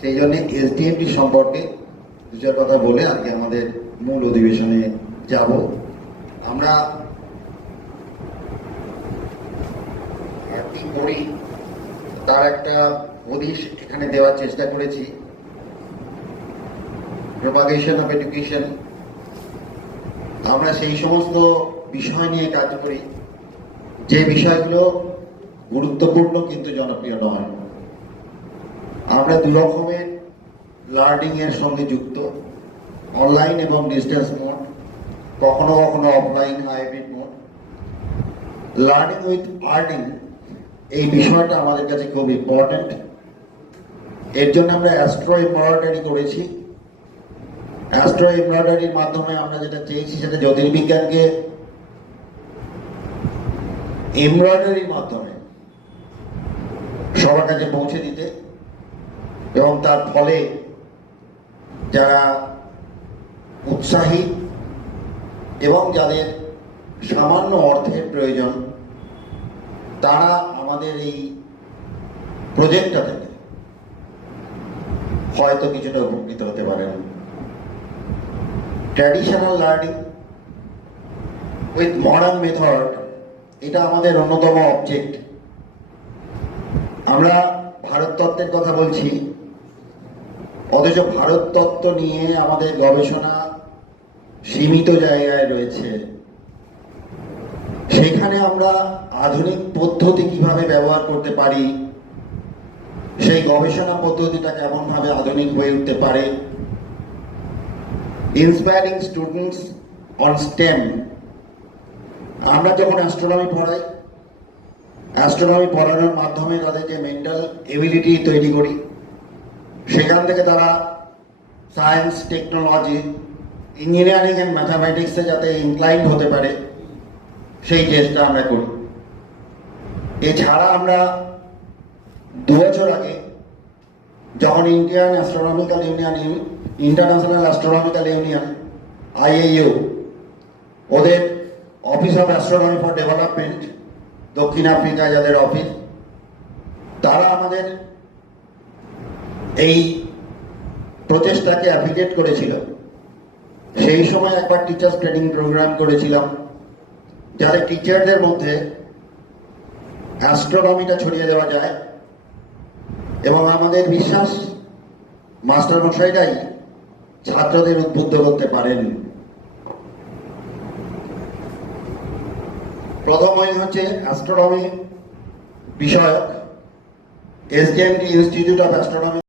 সেই জন্য এসডিএমটি সম্পর্কে দু চার কথা বলে আজকে আমাদের মূল অধিবেশনে যাব। আমরা করি, তার একটা হদিশ এখানে দেওয়ার চেষ্টা করেছি। প্রপাগেশন অফ এডুকেশন আমরা সেই সমস্ত বিষয় নিয়ে কাজ করি। যে বিষয়গুলো গুরুত্বপূর্ণ কিন্তু জনপ্রিয় নয়। আমরা দু রকমের লার্নিং এর সঙ্গে যুক্ত অনলাইন এবং ডিস্টেন্স মোড কখনো কখনো offline hybrid mode learning with earning এই বিষয়টা আমাদের কাছে খুব ইম্পর্ট্যান্ট এর জন্য আমরা অ্যাস্ট্রো এমব্রয়ডারি করেছি। অ্যাস্ট্রো এমব্রয়ডারির মাধ্যমে আমরা যেটা চেয়েছি সেটা জ্যোতির্বিজ্ঞানকে এমব্রয়ডারির মাধ্যমে সবার কাছে পৌঁছে দিতে। এবং তার ফলে যারা উৎসাহী এবং যাদের সামান্য অর্থের প্রয়োজন, তারা আমাদের এই প্রজেক্টটা থেকে হয়তো কিছুটা উপকৃত হতে পারেন। Traditional learning with modern method এটা আমাদের অন্যতম অবজেক্ট আমরা ভারত তত্ত্বের কথা বলছি। অথচ ভারত তত্ত্ব নিয়ে আমাদের গবেষণা সীমিত জায়গায় রয়েছে। সেখানে আমরা আধুনিক পদ্ধতি কীভাবে ব্যবহার করতে পারি, সেই গবেষণা পদ্ধতিটা কেমনভাবে আধুনিক হয়ে উঠতে পারে ইন্সপায়ারিং স্টুডেন্টস অন স্টেম আমরা যখন অ্যাস্ট্রোনমি পড়াই অ্যাস্ট্রোনমি পড়ানোর মাধ্যমে তাদের যে মেন্টাল এবিলিটি তৈরি করি। সেখান থেকে তারা সায়েন্স টেকনোলজি ইঞ্জিনিয়ারিং অ্যান্ড ম্যাথামেটিক্সে যাতে ইনক্লাইন হতে পারে, সেই চেষ্টা আমরা করি। এছাড়া আমরা দু বছর আগে যখন Indian astronomical union international astronomical union IAU ওদের office of astronomy for development দক্ষিণ আফ্রিকায় যাদের অফিস তারা আমাদের এই প্রচেষ্টাকে অ্যাপ্রিকেট করেছিল সেই সময় একবার টিচার্স ট্রেনিং প্রোগ্রাম করেছিলাম, যাতে টিচারদের মধ্যে অ্যাস্ট্রোনমিটা ছড়িয়ে দেওয়া যায় এবং আমাদের বিশ্বাস মাস্টার মশাইরাই ছাত্রদের উদ্বুদ্ধ করতে পারেন। প্রথম হচ্ছে অ্যাস্ট্রোনমি বিষয়ক এসডিএমটি ইনস্টিটিউট অফ অ্যাস্ট্রোনমি